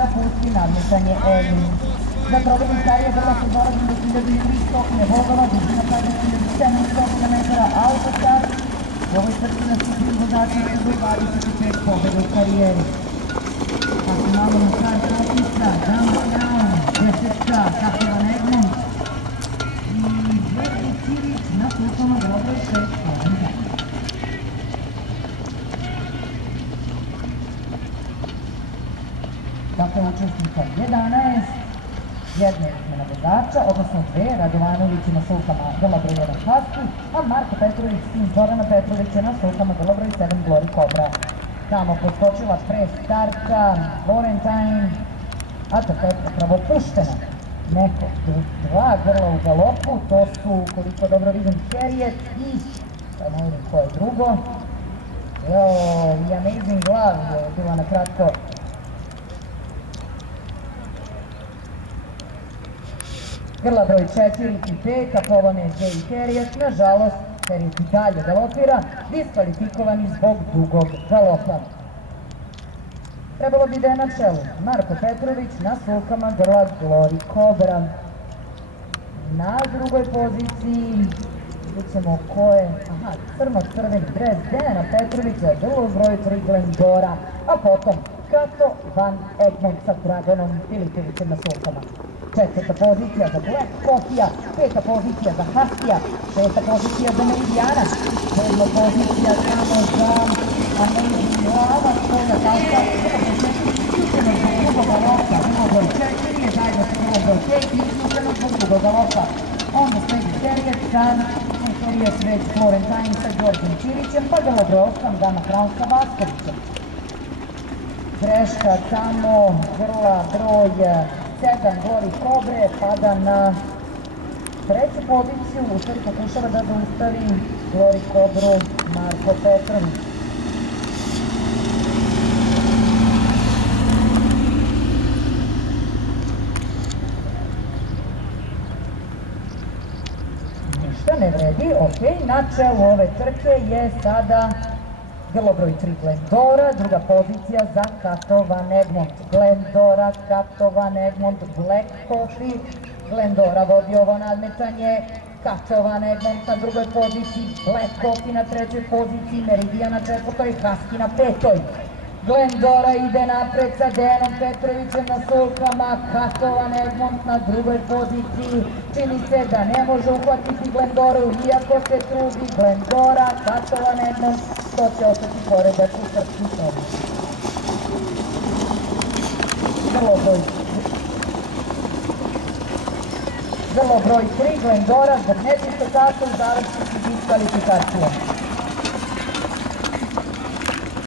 da pusti nadmetanje Elin. Da probedi starije vrla se dolazim do 1300 stopnje vodova, dužina kaže 1700 metara autostart. U ovoj trci na skupnim vozačima do 25 pobjeda u karijeri. Pa se malo na kraj popisa, Damsjan, desetka, Kapivan Egmont i Verdi Cirić na sultama dobro 6 poenta. Dakle, učesnika 11, jedna izmena vozača, odnosno dve, Radovanović na sultama grla broj 1 Husky, a Marko Petrović sin Zorana Petrovića na sultama grla broj 7 Glory Cobra. Tamo poskočila pre starta Florentine, a tako je upravo puštena. Neko, dva grla u galopu, to su, koliko dobro vidim, Harriet i, sad ne vidim ko je drugo, i Amazing Love je bila na kratko grla broj 4 i 5, a polovne je Jay Harriet. Nažalost, Harriet i dalje galopira, diskvalifikovani zbog dugog galopa. Trebalo bi da je na čelu Marko Petrović na sulkama grla Glory Cobra. Na drugoj poziciji vidjet ćemo ko je, crno-crveni dres Dejana Petrovića, grlo broj 3 Glendora, a potom Kato Van Egmont sa Draganom Filipovićem na sulkama. Četvrta pozicija za Black Coffee-a, peta pozicija za Husky-a, šesta pozicija za Meridiana, sedma pozicija samo za Amazing Lava, koja tasta isključeno zbog drugog galopa, grlo broj 4, zajedno sa grlo broj 5, isključeno zbog drugog galopa. Onda sledi Harriet već Florentine sa Đorđem Ćirićem, pa grlo broj 8 Dama Crown sa Vaskovićem. Greška tamo grla broj 7 Glory Cobre pada na treću poziciju, u stvari pokušava da zaustavi Glory Cobru Marko Petrović. Ništa ne vredi, ok, na čelu ove trke je sada grlo broj 3 Glendora, druga pozicija za Kato Van Egmont. Glendora, Kato Van Egmont, Black Coffee. Glendora vodi ovo nadmetanje, Kato Van Egmont na drugoj poziciji, Black Coffee na trećoj poziciji, Meridian na četvrtoj, Husky na petoj. Glendora ide napred sa Dejanom Petrovićem na sulkama, Kato Van Egmont na drugoj poziciji. Čini se da ne može uhvatiti Glendoru, iako se trudi. Glendora, Kato Van Egmont, to će ostati poredak u srpski seriji. Grlo broj 3 Glendora zbog nečiste kasa u završnici diskvalifikacije.